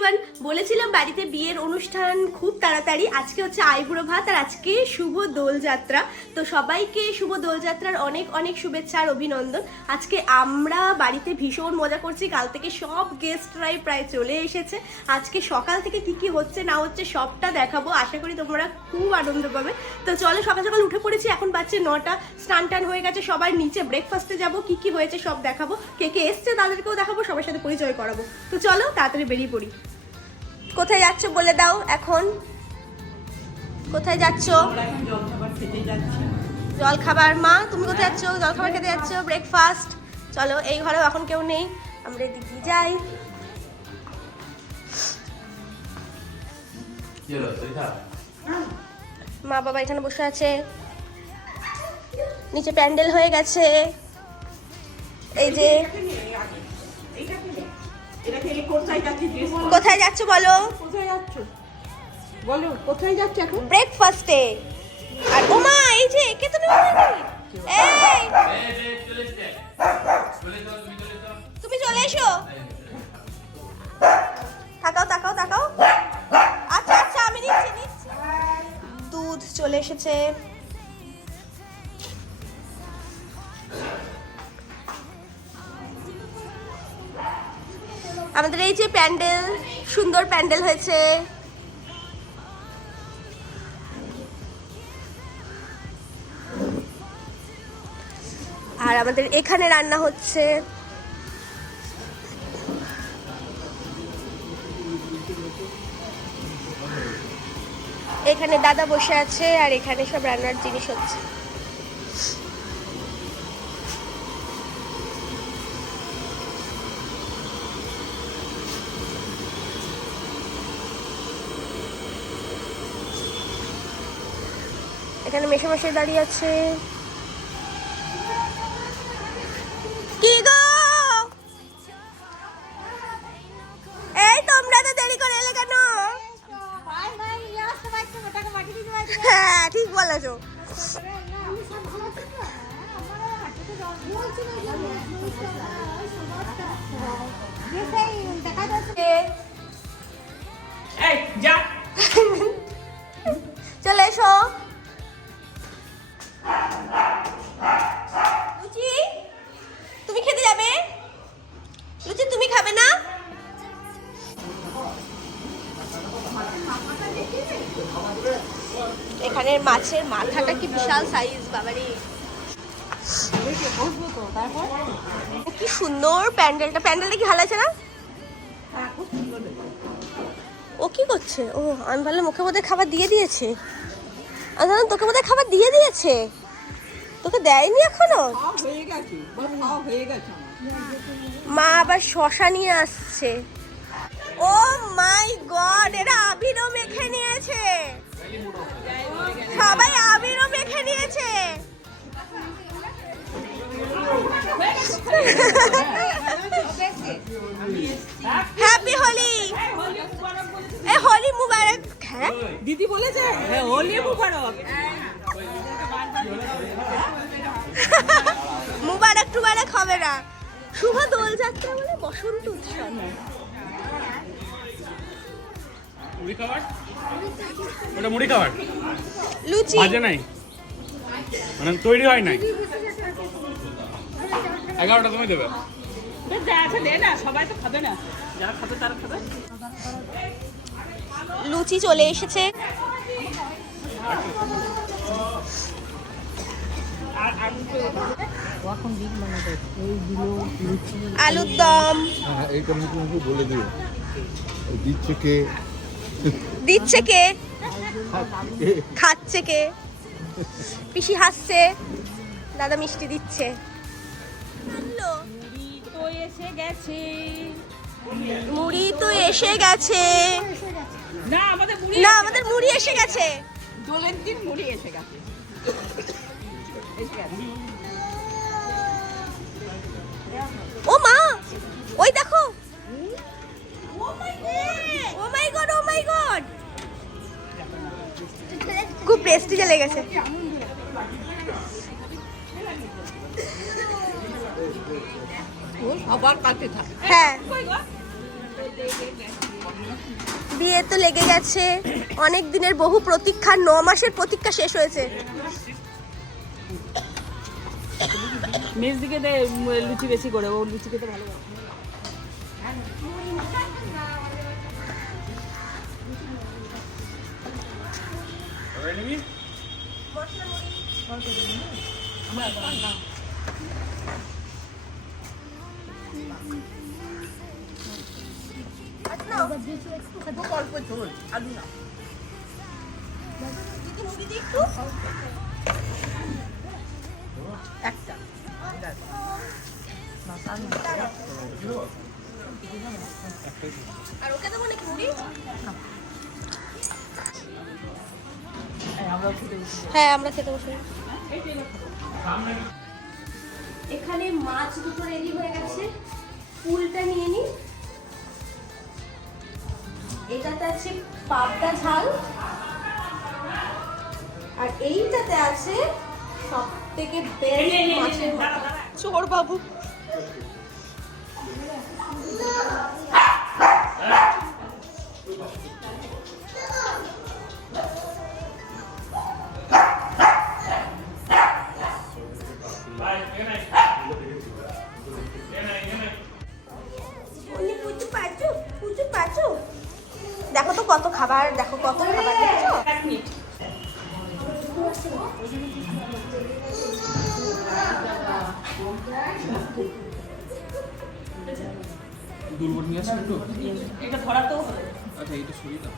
Everyone, বলেছিলাম বাড়িতে বিয়ের অনুষ্ঠান খুব তাড়াতাড়ি। আজকে হচ্ছে আইবুড়ো ভাত আর আজকে শুভ দোলযাত্রা। তো সবাইকে শুভ দোলযাত্রার অনেক অনেক শুভেচ্ছা আর অভিনন্দন। আজকে আমরা বাড়িতে ভীষণ মজা করছি। কাল থেকে সব গেস্টরাই প্রায় চলে এসেছে। আজকে সকাল থেকে কি কি হচ্ছে না হচ্ছে সবটা দেখাবো। আশা করি তোমরা খুব আনন্দ পাবে। তো চলো, সকাল সকাল উঠে পড়েছি, এখন বাজছে 9টা। স্নান টান হয়ে গেছে, সবাই নিচে ব্রেকফাস্টে যাবো। কি কি হয়েছে সব দেখাবো, কে কে এসছে তাদেরকেও দেখাবো, সবার সাথে পরিচয় করাবো। তো চলো তাড়াতাড়ি বেরিয়ে পড়ি। কোথায় যাচ্ছ বলে দাও এখন? কোথায় যাচ্ছ? জল খাবার। মা তুমি কোথায় যাচ্ছ? জল খাবার খেতে যাচ্ছ? ব্রেকফাস্ট। চলো, এই ঘরেও এখন কেউ নেই, আমরা এদিকে যাই। মা বাবা এখানে বসে আছে, নিচে প্যান্ডেল হয়ে গেছে। এই যে কোথায় যাচ্ছ বলো? কোথায় যাচ্ছ এখন? ব্রেকফাস্টে। আর ওমা এই যে কে তুমি? এই তুমি চলে এসো। তাকাও তাকাও তাকাও। আচ্ছা আচ্ছা, আমি নিচ্ছি। দুধ চলে এসেছে। আমাদের এই যে প্যান্ডেল, সুন্দর প্যান্ডেল হয়েছে। আর আমাদের এখানে রান্না হচ্ছে। এখানে দাদা বসে আছে আর এখানে সব রান্নার জিনিস হচ্ছে। এখানে মেশামশাই দাঁড়িয়ে আছে। কি গো, এই তোমরা তো দেরি করে এলে কেন? হ্যাঁ ঠিক বলেছো। চলে এসো। লুচি তুমি খেতে যাবে? লুচি তুমি খাবে না? এখানে মাছের মাথাটা কি বিশাল সাইজ, বাবারে কি সুন্দর প্যান্ডেলটা। প্যান্ডেলটা কি ভালো আছে না? ও কি করছে? ও আমি ভাবলাম মুখে বোধহয় খাবার দিয়ে দিয়েছে। তোকে বোধহয় খাবার দিয়ে দিয়েছে। তোকে দেয়নি এখনো? মা আবার শশা নিয়ে আসছে। ও মাই গড, এরা আবিরও মেখে নিয়েছে। সবাই আবিরও মেখে নিয়েছে। হ্যাপি হোলি। এ হোলি মুবারক। হ্যাঁ দিদি বলেছে হোলি মুবারক। মুবারক টুবারক হবে না, শুভ দোলযাত্রা বলে বসন্ত উৎসব। মুড়ি খাবার লুচি ভাজে নাই, মানে তৈরি হয় নাই। 11টা তুমি দেবে। সবাই তো খাবে না, যারা খাবে তারা খাবে। লুচি চলে এসেছে। আলুর দম। এইটা মুখে বলে দিও, দিচ্ছে কে? দিচ্ছে কে? খাচ্ছে কে? পিসি হাসছে, দাদা মিষ্টি দিচ্ছে। মুড়ি তো এসে গেছে। না আমাদের মুড়ি এসে গেছে। দোলের দিন মুড়ি এসে গেছে। ও মা ওই দেখো। ও মাই গড, খুব প্রেস্টিজে লেগেছে। সবার কাছে থাকে। হ্যাঁ বিয়ে তো লেগে গেছে, অনেক দিনের বহু প্রতীক্ষা, 9 মাসের প্রতীক্ষা শেষ হয়েছে। মেজ দিকে দে লুচি বেশি করে, ও লুচি খেতে ভালো লাগে। আর ওকে দেবো নাকি মুড়ি? হ্যাঁ আমরা খেতে বসে। এখানে মাছ দুটো রেডি হয়ে গেছে, ফুলটা নিয়ে নি। এটাতে আছে পাবদা ঝাল, আর এইটাতে আছে সব থেকে বেস্ট মাছের মাথা। চোর বাবু দেখো তো কত খাবার, দেখো কত খাবার দেখছো। দুর্বল নিয়ে আসবে একটু। এটা ধরা তো আচ্ছা এইটা সুবিধা।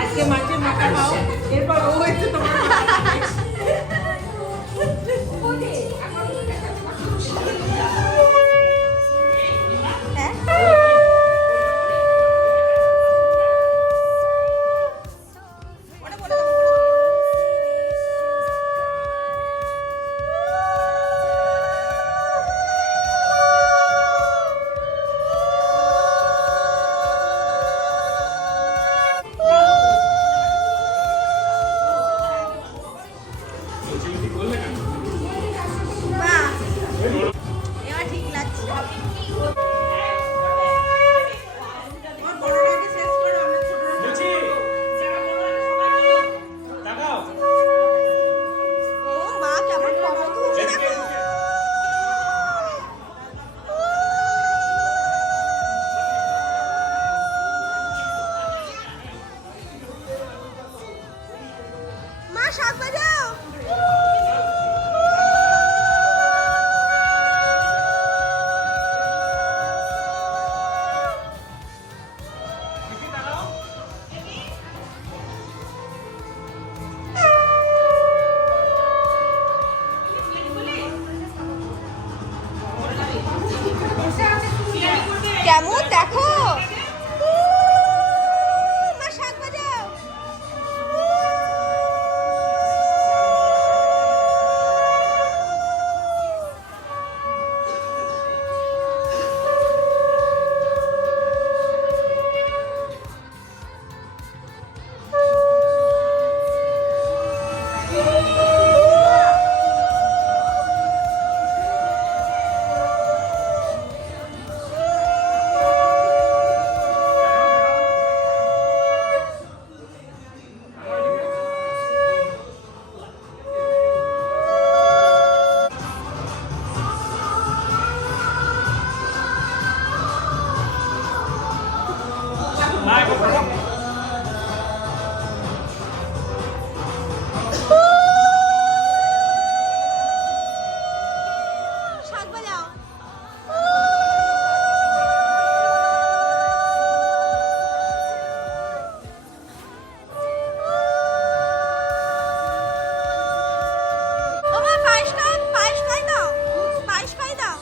আজকে মাছের মাথা খাও, এরপর ও হয়েছে তোমার এবার ঠিক লাগছে। ও মা কেমন কমল তুলছে দেখো। মা শাক বাজাও। শাক বাজাও। ও মা পায়েস খাই দাও, পায়েস খাই দাও।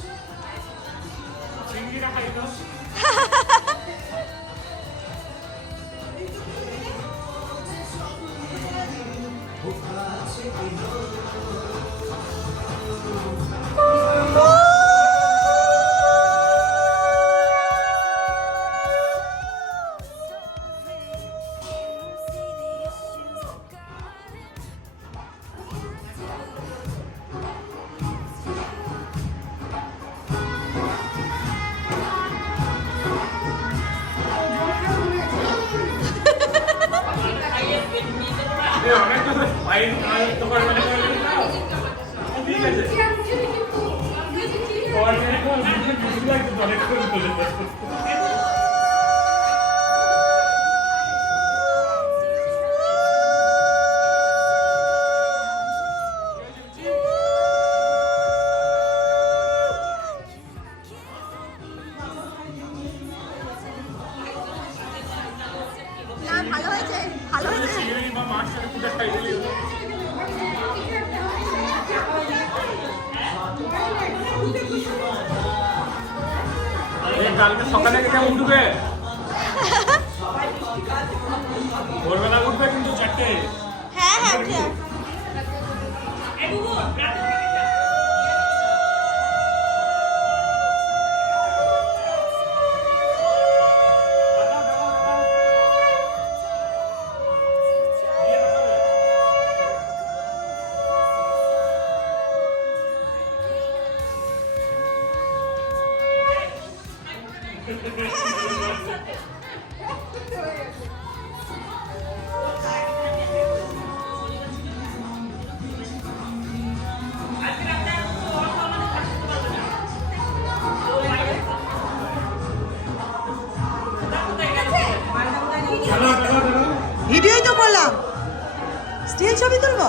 ভালো হয়েছে, ভালো হয়েছে। কালকে সকালে কেমন উঠবে? ভোরবেলা উঠবে কিন্তু 4টে। হ্যাঁ হ্যাঁ উঠে ভিডিওই তো করলাম, স্টিল ছবি তুলবো।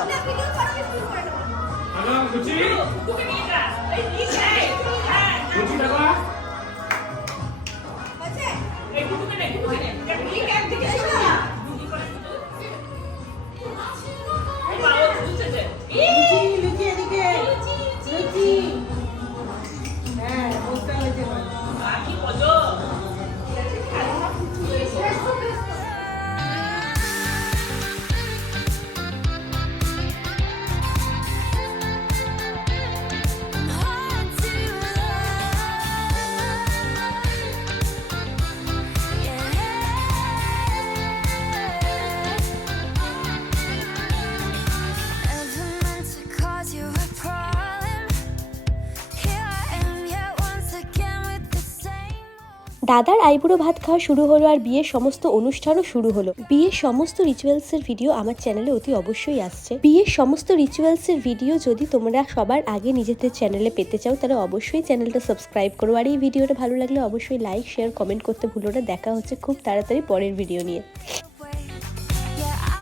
দাদার আইবুড়ো ভাত খাওয়া শুরু হলো আর বিয়ের সমস্ত অনুষ্ঠানও শুরু হলো। বিয়ের সমস্ত রিচুয়ালসের ভিডিও আমার চ্যানেলে অতি অবশ্যই আসছে। বিয়ের সমস্ত রিচুয়ালসের ভিডিও যদি তোমরা সবার আগে নিজেদের চ্যানেলে পেতে চাও তাহলে অবশ্যই চ্যানেলটা সাবস্ক্রাইব করো। আর এই ভিডিওটা ভালো লাগলে অবশ্যই লাইক শেয়ার কমেন্ট করতে ভুলো না। দেখা হচ্ছে খুব তাড়াতাড়ি পরের ভিডিও নিয়ে।